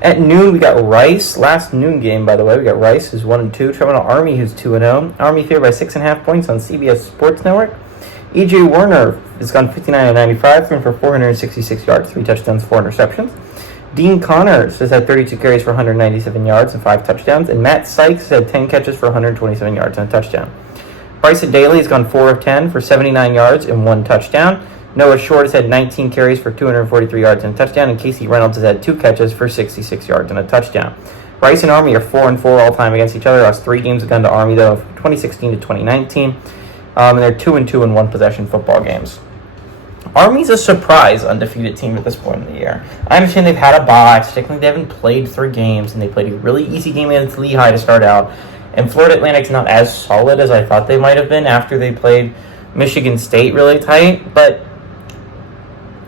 At noon, we got Rice. Last noon game, by the way, we got Rice, who's 1-2. Traveling to Army, who's 2-0. Army favored by 6.5 points on CBS Sports Network. E.J. Warner has gone 59-95, thrown for 466 yards, 3 touchdowns, 4 interceptions. Dean Connors has had 32 carries for 197 yards and 5 touchdowns. And Matt Sykes has had 10 catches for 127 yards and a touchdown. Bryson Daly has gone 4 of 10 for 79 yards and 1 touchdown. Noah Short has had 19 carries for 243 yards and a touchdown, and Casey Reynolds has had 2 catches for 66 yards and a touchdown. Rice and Army are 4-4 all time against each other. Last 3 games have gone to Army, though, from 2016 to 2019. And they're 2-2 in one-possession football games. Army's a surprise undefeated team at this point in the year. I understand they've had a bye. Technically, they haven't played 3 games, and they played a really easy game against Lehigh to start out. And Florida Atlantic's not as solid as I thought they might have been after they played Michigan State really tight, but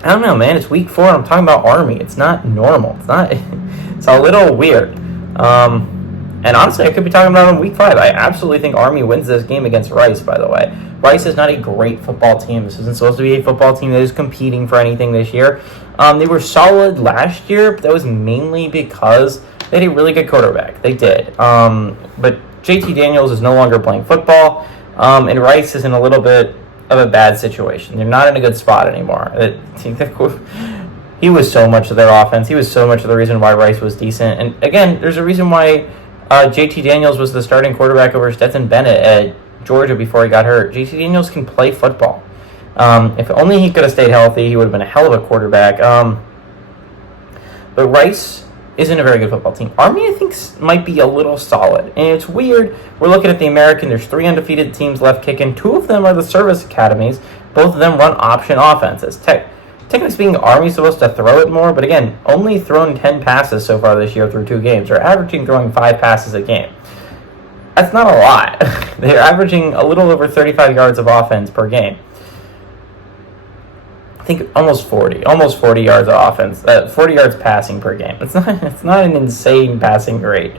I don't know, man. It's week 4, and I'm talking about Army. It's not normal. It's a little weird. And honestly, I could be talking about it in week 5. I absolutely think Army wins this game against Rice, by the way. Rice is not a great football team. This isn't supposed to be a football team that is competing for anything this year. They were solid last year, but that was mainly because they had a really good quarterback. They did. But JT Daniels is no longer playing football, and Rice is in a little bit of a bad situation. They're not in a good spot anymore. He was so much of their offense. He was so much of the reason why Rice was decent. And again, there's a reason why JT Daniels was the starting quarterback over Stetson Bennett at Georgia before he got hurt. JT Daniels can play football. If only he could have stayed healthy, he would have been a hell of a quarterback. But Rice isn't a very good football team. Army, I think, might be a little solid. And it's weird. We're looking at the American. There's 3 undefeated teams left kicking. 2 of them are the service academies. Both of them run option offenses. Technically speaking, Army's supposed to throw it more, but again, only thrown 10 passes so far this year through 2 games. They're averaging throwing 5 passes a game. That's not a lot. They're averaging a little over 35 yards of offense per game. I think almost 40 yards of offense, 40 yards passing per game. It's not an insane passing rate.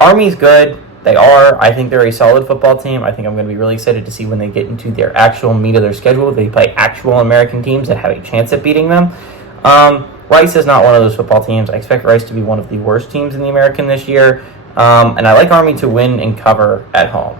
Army's good. They are. I think they're a solid football team. I think I'm going to be really excited to see when they get into their actual meat of their schedule. They play actual American teams that have a chance at beating them. Rice is not one of those football teams. I expect Rice to be one of the worst teams in the American this year. And I like Army to win and cover at home.